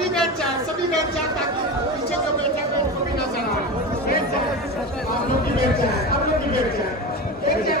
सभी बैठ जाए ताकि पीछे जो बैठा है उनको भी नजर आए। बैठ जाए, आप लोग भी बैठ जाए, आप लोग भी बैठ जाए, बैठ जाए।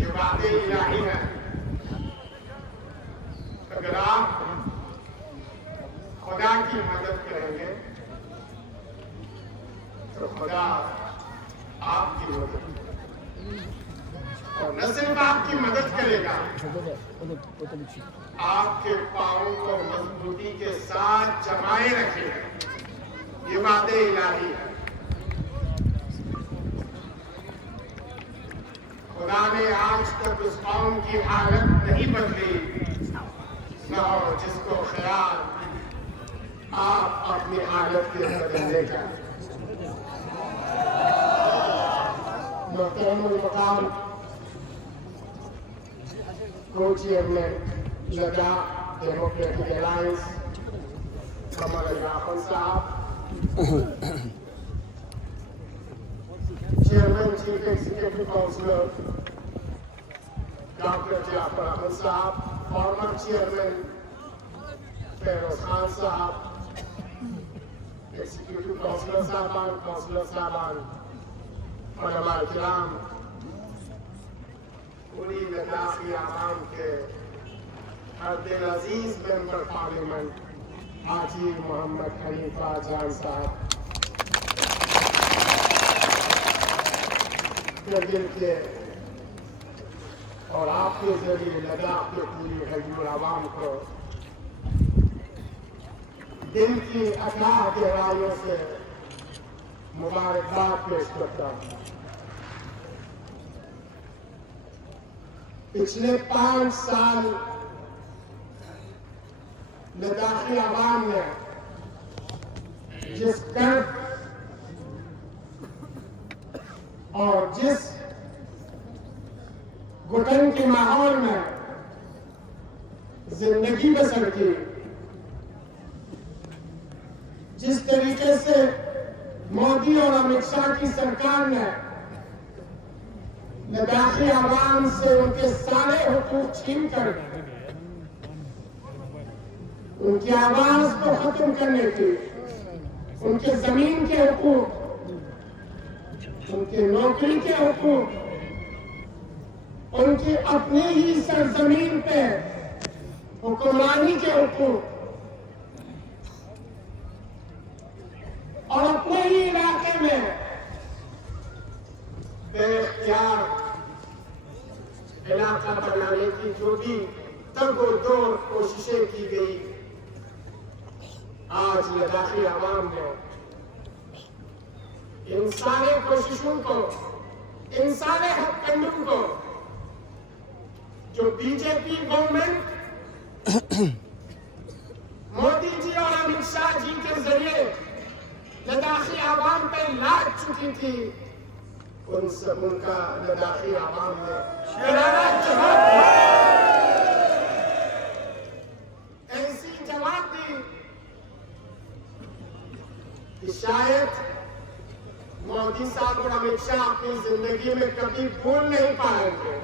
ये बातें इलाही हैं। अगर आप खुदा की मदद करेंगे तो खुदा आपकी मदद करेगा, और न सिर्फ आपकी मदद करेगा, आपके पांव को मजबूती के साथ जमाए रखेगा। ये बातें इलाही है। खुदा ने आज तक उस कौम की हालत नहीं बदली न हो जिसको ख्याल आप अपनी हालत के बदलने का। मुकाम co-chairman Ladakh Democratic Alliance Kamal Rafan Saab, Chairman Chief Executive Councillor Dr. Jafar Ahmed Saab, former Chairman Feroz Khan Saab, Executive Councillor Saban, Ulama Kiram, पूरी लद्दाखी आवाम के दिल अजीज मेंबर पार्लियामेंट हाजी मोहम्मद खलीफा जान साहब के दिल के और आपके जरिए लद्दाख के पूरी हजूर आवाम को दिल की अथाह गहराइयों से मुबारकबाद पेश करता हूँ। पिछले 5 साल लद्दाखी आवाम ने जिस कर्ज और जिस घुटन के माहौल में जिंदगी बसर की, जिस तरीके से मोदी और अमित शाह की सरकार ने लद्दाखी आवाम से उनके सारे हुकूक छीन कर उनकी आवाज को खत्म करने की, उनके जमीन के हुकूक, उनके नौकरी के हुकूक, उनकी अपनी ही सरजमीन पे हुक्मरानी के हुकूक और अपने ही इलाके में बेख्तियार इलाका बनाने की जो भी तगोदोर कोशिशें की गई, आज लद्दाखी आवाम ने इन सारे कोशिशों को, इन सारे हथकंडों को जो बीजेपी गवर्नमेंट मोदी जी और अमित शाह जी के जरिए लद्दाखी आवाम पे लाद चुकी थी, उन सब उनका लद्दाखी आवाम ने करारा जवाब ऐसी जवाब दी कि शायद मोदी साहब और अमित शाह अपनी जिंदगी में कभी भूल नहीं पाएंगे।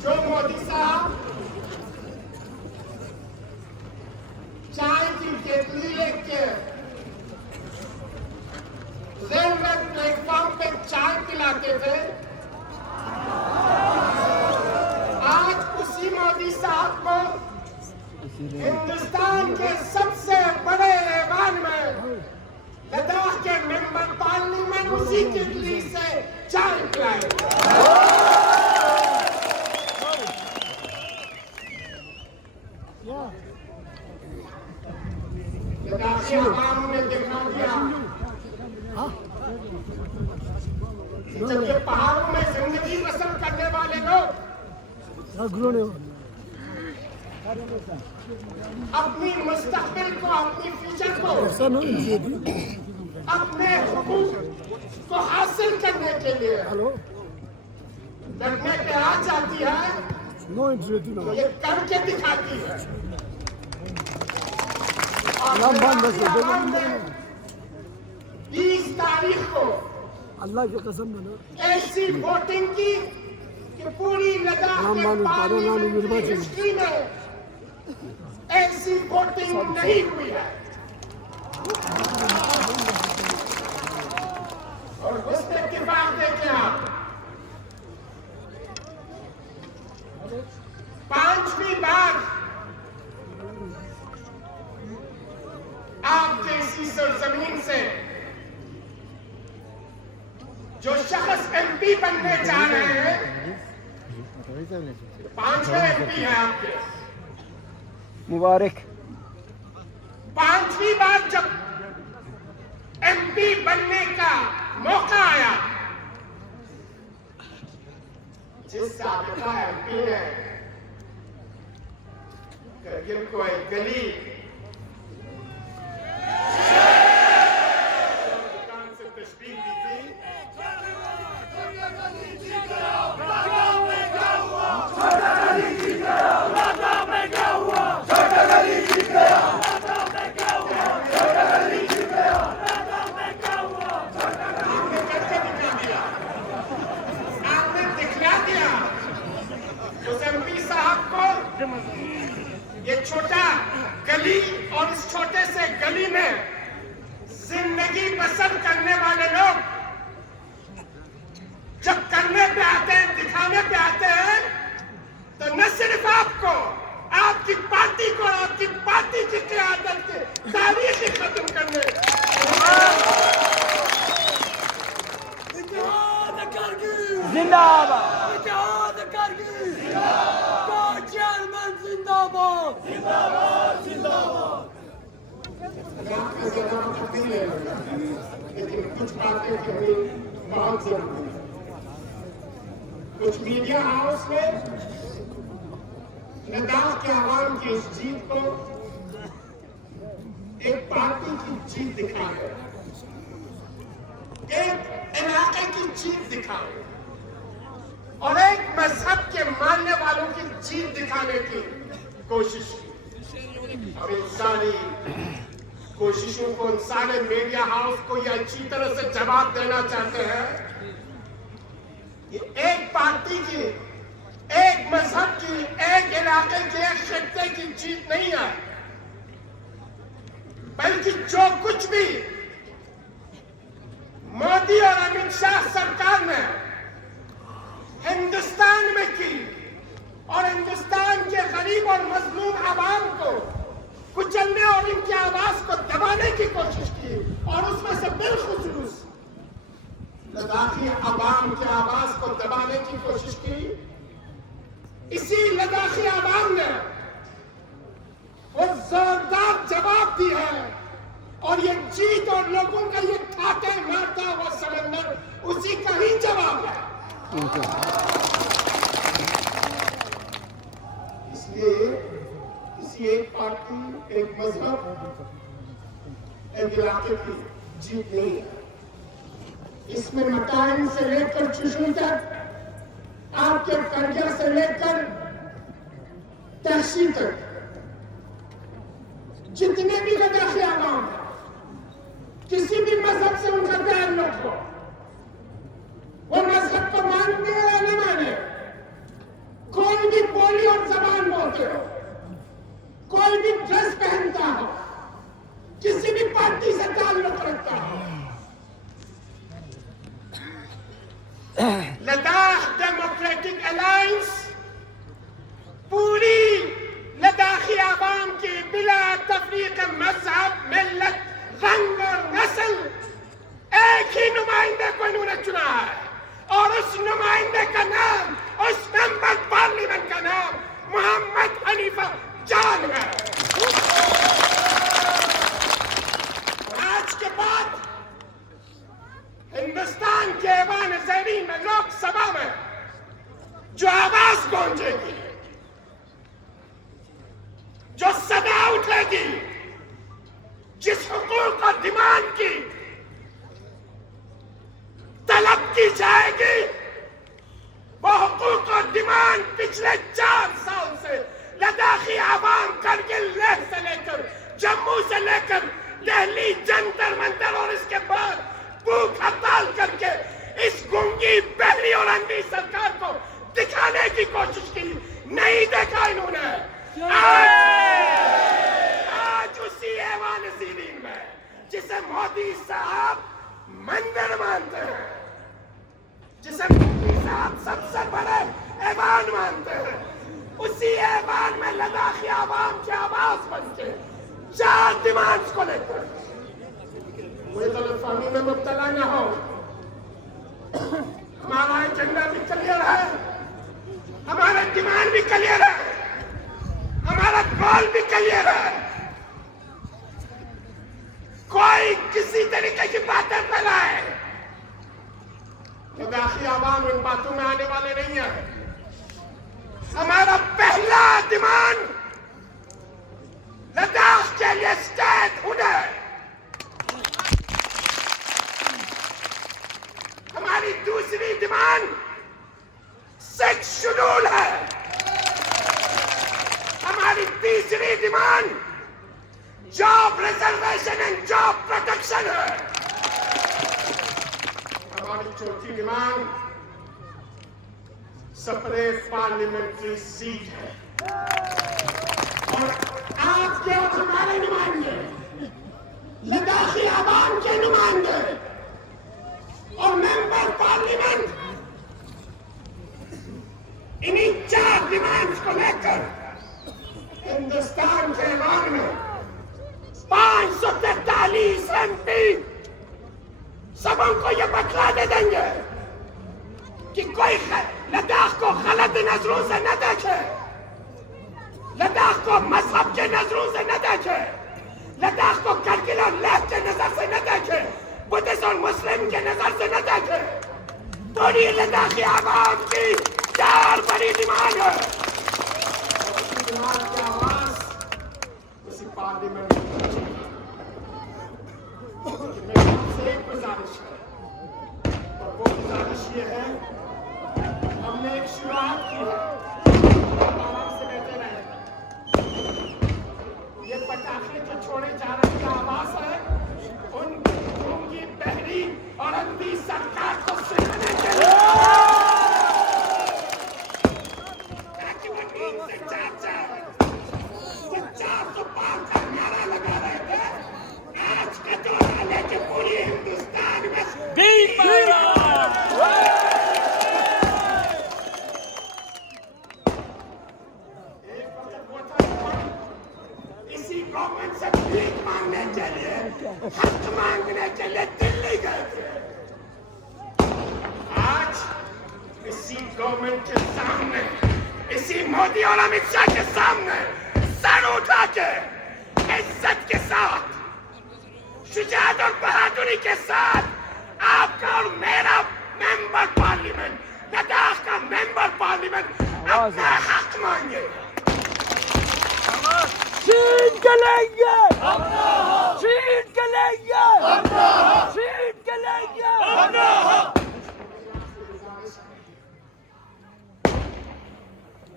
जो मोदी साहब चाय की केतली लेके रेलवे प्लेटफॉर्म पे चाय पिलाते थे, आज उसी मोदी साहब को हिंदुस्तान के सबसे बड़े ऐवान में लद्दाख के मेंबर पार्लियामेंट उसी तितली से चाय पिलाए। लद्दाखी आवाम ने देखा दिया जब ये पहाड़ों में जिंदगी बसर करने वाले लोग अपनी मुस्तकबिल को, अपनी फ्यूचर को, अपने हुकूक को हासिल करने के लिए लड़ने पे आ जाती है तो ये करके दिखाती है। और 20 तारीख को अल्लाह की कसम ऐसी वोटिंग की कि पूरी लद्दाख के पार्लियामेंट की हिस्ट्री में ऐसी वोटिंग नहीं हुई है। और उसने इत्तेफाक देखे आप 5वीं बार आपके इसी सरजमीन से जो शख्स एमपी बनने जा रहे हैं, 5वें एमपी है आपके, मुबारक। 5वीं बार जब एमपी बनने का मौका आया, जिस साबिका एमपी ने करगिल को एक गली से तशरीफ दी थी, ये छोटा गली और इस छोटे से गली में जिंदगी बसर करने वाले लोग जब करने पे आते हैं, दिखाने पे आते हैं, तो न सिर्फ आपको, आपकी पार्टी को, आपकी पार्टी की क़यादत की तारीख ही खत्म करने। जिंदाबाद, लेकिन कुछ बातें कहनी बहुत जरूरी है। कुछ मीडिया हाउस में लद्दाख के आवाम की इस जीत को एक पार्टी की जीत दिखाए, एक इलाके की जीत दिखाए और एक मजहब के मानने वालों की जीत दिखाने की कोशिश की। अब इन सारी कोशिशों को, इन सारे मीडिया हाउस को ये अच्छी तरह से जवाब देना चाहते हैं। ये एक पार्टी की, एक मजहब की, एक इलाके के, एक खित्ते की जीत नहीं है, बल्कि जो कुछ भी मोदी और अमित शाह सरकार ने हिंदुस्तान में की और हिंदुस्तान के गरीब और मजलूम आवाम को कुचलने और इनकी आवाज को दबाने की कोशिश की, और उसमें से बिलखुसूस लद्दाखी आवाम की आवाज को दबाने की कोशिश की। इसी लद्दाखी आवाम ने वो जोरदार जवाब दिया है और ये जीत और लोगों का ये ठाटे मारता हुआ समंदर उसी का ही जवाब है। इसलिए किसी एक पार्टी, एक मजहब, एक इलाके की जीत नहीं है। इसमें मकान से लेकर चुशू तक, आपके कर्जा से लेकर तहसील तक, जितने भी लद्दाखी आवाम है, किसी भी मजहब से उनका ताल्लुक हो, वो मजहब को मानते हो या न माने, कोई भी बोली और जबान बोलते हो, कोई भी ड्रेस पहनता हो, किसी भी पार्टी से ताल्लुक रखता हो, लद्दाख डेमोक्रेटिक अलायंस पूरी लद्दाखी आवाम की बिला तफरीक मजहब, कोशिश की, नहीं देखा इन्होंने। आज उसी ऐवान ज़ीरीन में जिसे मोदी साहब मंदिर मानते हैं, जिसे मोदी साहब सबसे बड़े ऐवान मानते हैं, उसी ऐवान में लद्दाखी आवाम की आवाज बनके 4 डिमांड्स को लेकर कोई गलतफहमी में मुब्तला न हो। हमारा एजेंडा भी क्लियर है, हमारा डिमांड भी क्लियर है, हमारा कॉल भी क्लियर है। कोई किसी तरीके की बातें फैलाए, लद्दाखी आवाम इन बातों में आने वाले नहीं है। हमारा पहला डिमांड लद्दाख के लिए स्टेट हुड है। हमारी दूसरी डिमांड 6 शेड्यूल है। हमारी तीसरी demand job reservation and job protection है। हमारी चौथी डिमांड सेपरेट पार्लियामेंट्री सीट है। और आपके और हमारे नुमाइंदे, लद्दाखी आवाम के नुमाइंदे और मेंबर पार्लियामेंट इन्हीं 4 डिमांड्स को लेकर हिंदुस्तान के ऐवान में 543 MP सबों को ये बतला दे देंगे कि कोई लद्दाख को गलत नजरों से न देखे, लद्दाख को मजहब के नजरों से न देखे, लद्दाख को करगिल और लेह के नजर से न देखे, बुद्धिस्ट और मुस्लिम के नजर से न देखे। पूरी लद्दाखी आवाम की 4 बड़ी डिमांड है। डिमांड की आवाज उसी पार्लियामेंट में एक गुजारिश है, और वो गुजारिश ये है, हमने एक शुरुआत की है, आराम से बैठे रहे। ये पटाखे जो छोड़े जा रहे की आवाज है उन गूंगी, बहरी और अंधी सरकार को सुनाने के लिए, ताकि वो नींद से जाग जाए। वो 400 पार का नारा लगा रहे थे, आज का दौरा लेके पूरी हिंदुस्तान में इसी गवर्नमेंट से भीख मांगने के लिए, हक मांगने के लिए दिल्ली गए थे। आज इसी गवर्नमेंट के सामने, इसी मोदी और अमित शाह के सामने सर उठा के इज्जत के साथ, शुजाअत और बहादुरी के साथ आपका और मेरा मेंबर पार्लियामेंट, लद्दाख का मेंबर पार्लियामेंट अपना हक मांगे। शीट के लेंगे, शीट के लेंगे, शीट के लेंगे।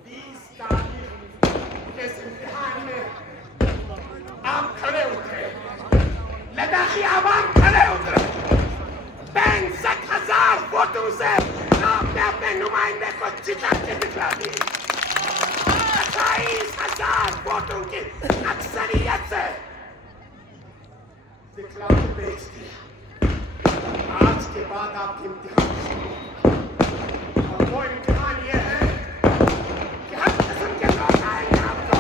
20 तारीख के इस इम्तिहान में आप खड़े उतरे, लद्दाखी आवाम खड़े उतरे। 65,000 वोटों से आपने अपने नुमाइंदे को जिता के दिखला दी। 28,000 वोटों की अक्सरियत से दिखला के बेच दिया। आज के बाद आपके इम्तिहान, और वो इम्तिहान ये है कि हर किस्म के लोग आएंगे आपको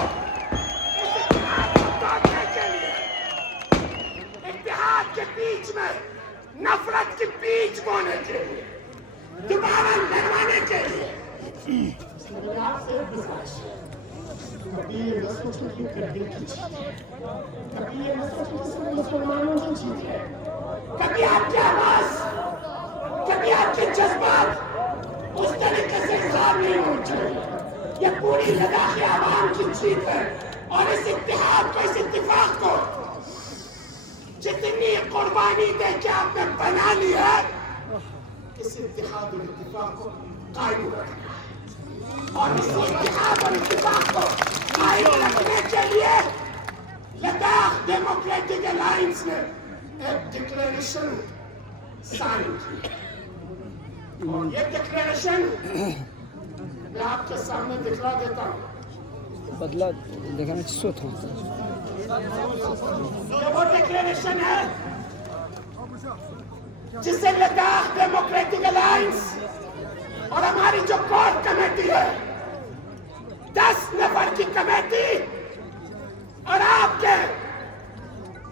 इस इत्तेहाद को तोड़ने के लिए, इत्तेहाद के बीच में नफरत की बीज बोने के लिए, दोबारा लड़वाने के लिए। आपसे गुजारिश है, कभी ये मसलों की करगिल की जीत है, कभी ये मसलों की मुसलमानों की जीत है, कभी आपकी आवाज, कभी आपके जज्बात उस तरीके से इज़हार नहीं होना चाहिए। ये पूरी लद्दाखी आवाम की जीत है, और इस इत्तेहाद को, इस इत्तिफाक को जितनी कुर्बानी दे के आपने बना ली है, इस इत्तेहाद और इत्तिफाक को कायम रखना है। और इस इत्तेहाद और इत्तिफाक को कायम रखने के लिए लद्दाख डेमोक्रेटिक अलायंस ने एक डिक्लेरेशन साइन की, और ये डिक्लेरेशन मैं आपके सामने दिखला देता हूँ। बदला देखना चाहिए था। ये वो डिक्लेरेशन है जिसे लद्दाख डेमोक्रेटिक अलायंस और हमारी जो कोर कमेटी है, 10 नफर की कमेटी और आपके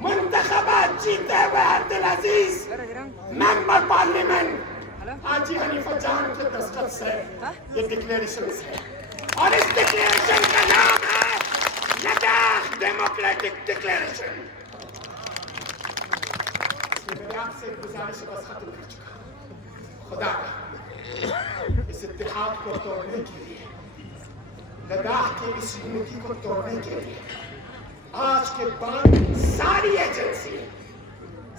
मुंतखबा जीते हुए अब्दुल अजीज मेंबर पार्लियामेंट हाजी हनीफा जान के दस्तखत से ये डिक्लेरेशन है और इस डिक्लेरेशन का नाम है लद्दाख डेमोक्रेटिक डिक्लेरेशन। मैं आपसे एक गुजारिश बस खत्म कर चुका। खुदा इस इत्तेहाद को तोड़ने के लिए, लद्दाख की इस यूनिटी को तोड़ने के लिए आज के बाद सारी एजेंसी,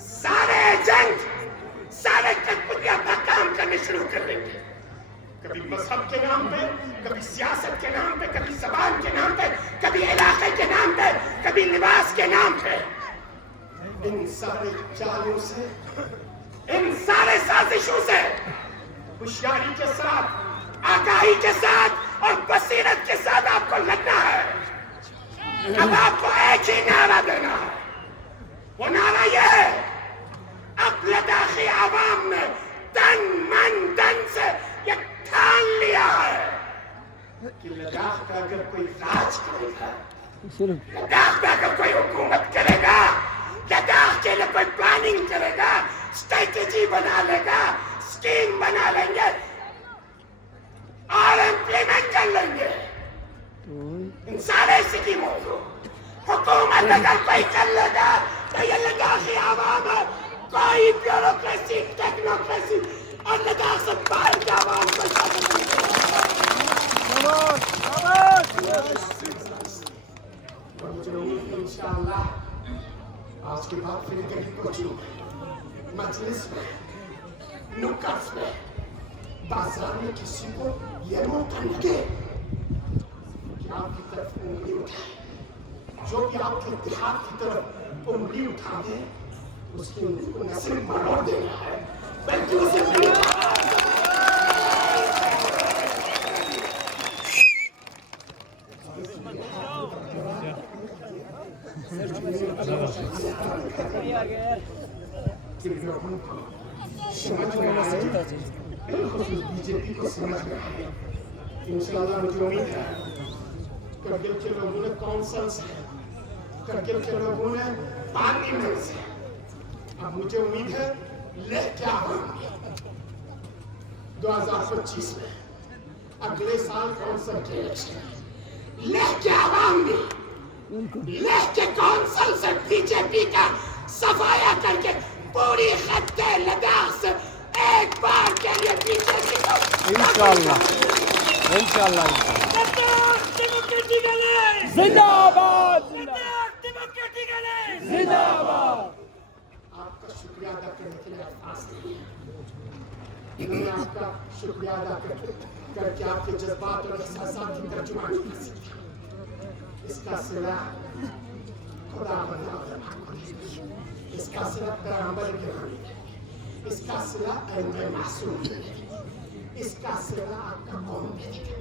सारे एजेंट, सारे कठपुतलियां अपना काम करने शुरू कर देंगे। कभी मजहब के नाम पे, कभी सियासत के नाम पे, कभी जबान के नाम पे, कभी इलाके के नाम पे, कभी लिबास के नाम पे। इन सारे चालों से, इन सारे साजिशों से होशियारी के साथ, आगाही के साथ और बसीरत के साथ आपको लड़ना है। अब आपको एक ही नारा देना है। वो नारा यह है, अब लद्दाखी आवाम ने तन मन धन से ये ठान लिया है कि लद्दाख का अगर कोई राज करेगा, लद्दाख में अगर कोई हुकूमत करेगा, लद्दाख के लिए कोई प्लानिंग करेगा, स्ट्रेटेजी बना लेगा, स्कीम बना लेंगे और इम्प्लीमेंट कर लेंगे इन सारे स्कीमों को। हुकूमत अगर कोई कर लेगा तो ये लद्दाखी आवाम है, कोई ब्यूरोक्रेसी, टेक्नोक्रेसी और लद्दाख से बाहर की आवाम को शामिल नहीं करेगा। मुझे उम्मीद है इंशाअल्लाह आज के बाद फिर कहीं पहुंचूंगा, मजलिस में, नुक्कड़ में, बाजार में किसी को ये मौका लगे कि आपकी तरफ उंगली उठाए, जो कि आपके इत्तेहाद की तरफ उंगली उठा दे, उसकी उंगली को न सिर्फ मरोड़ देना है बल्कि उसे बीजेपी को समझ में आए। इंशाअल्लाह मुझे उम्मीद है करगिल के लोगों ने काउंसिल से, करगिल के लोगों ने पार्लियामेंट से, अब मुझे उम्मीद है लेह के आवाम 2025 में अगले साल काउंसिल के इलेक्शन, लेह के आवाम ने लेह के काउंसिल से बीजेपी का सफाया करके पूरी खत्ते लद्दाख से एक बार के लिए बीजेपी को इंशाअल्लाह इंशाअल्लाह जिंदाबाद जिंदाबाद। आपका शुक्रिया अदा करने के लिए अल्फाज नहीं है। मैं आपका शुक्रिया अदा करके आपके जज्बात और एहसासात की तर्जुमानी कर सकता हूँ। इसका सिला खुदा बंदा इसका सिला पैगंबर गिरामी, इसका सिला अहमद मासूम, इसका सिला आपका कौम देगा।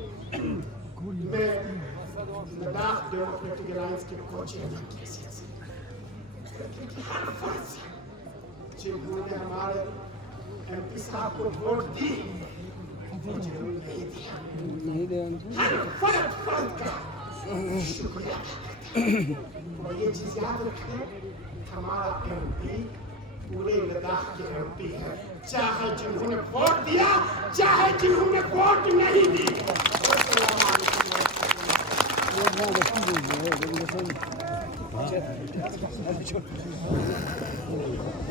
मैं लद्दाख डेमोक्रेटिक अलायंस के को-चेयरमैन की हैसियत से हर फर्ज जिन्होंने हमारे एमपी साहब को वोट दी, मुझे नहीं दिया, हर फर्द का शुक्रिया और ये चीज याद रखें, हमारा एमपी पूरे लद्दाख के एमपी है, चाहे जिन्होंने वोट दिया, चाहे जिन्होंने वोट नहीं दी।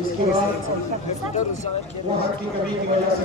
इसके बाद वो हक की कमी की वजह से